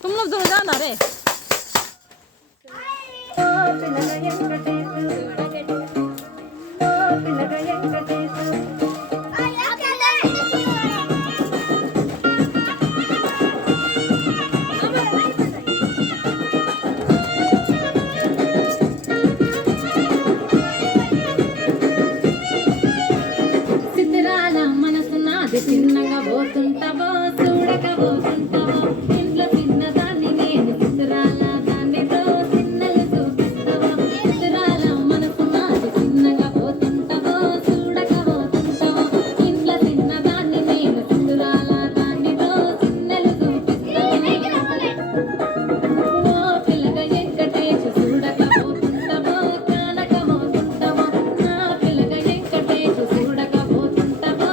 तुम लोग दोनों जाना रे చిన్నగా పోతుంటావో చూడకపోతుంటావో ఇంట్లో చిన్నదాన్ని నేను చిత్రాల దానితో చిన్నలు చూపిస్తావో చిత్రాల మనసు నాది చిన్నగా పోతుంటావో చూడకపోతుంటావో ఇంట్లో చిన్నదాన్ని నేను చిత్రాల దానితో చిన్నలు చూపిస్తావో ఓ పిల్లగా వెంకటేశ్ చూడకపోతుంటావో కానకపోతుంటావో నా పిల్లగా వెంకటేశ్ చూడకపోతుంటావో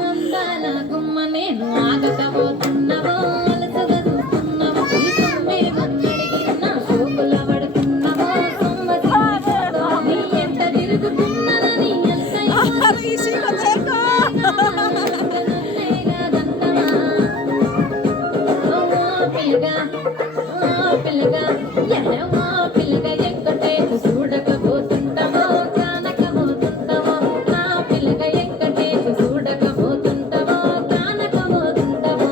అందాల గుమ్మ నేను ఆగకపోతున్నావో అలసగా చూస్తున్నావో ఈ సొమ్మిడి గొంతడిగి నా సోకుల పడుతున్నావో నీ ఎంత తిరుగుతున్నదని ఎంత పిల్లగా పిల్లగా ఎక్కటేసి చూడకపోతుంటావో కానకపోతుంటావో నా పిల్లగా ఎక్కటేసి చూడకపోతుంటావో కానకపోతుంటావో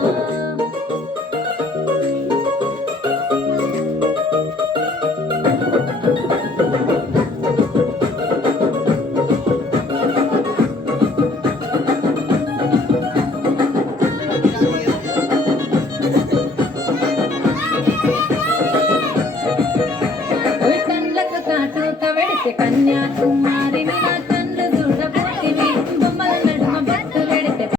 కన్యాకుమారి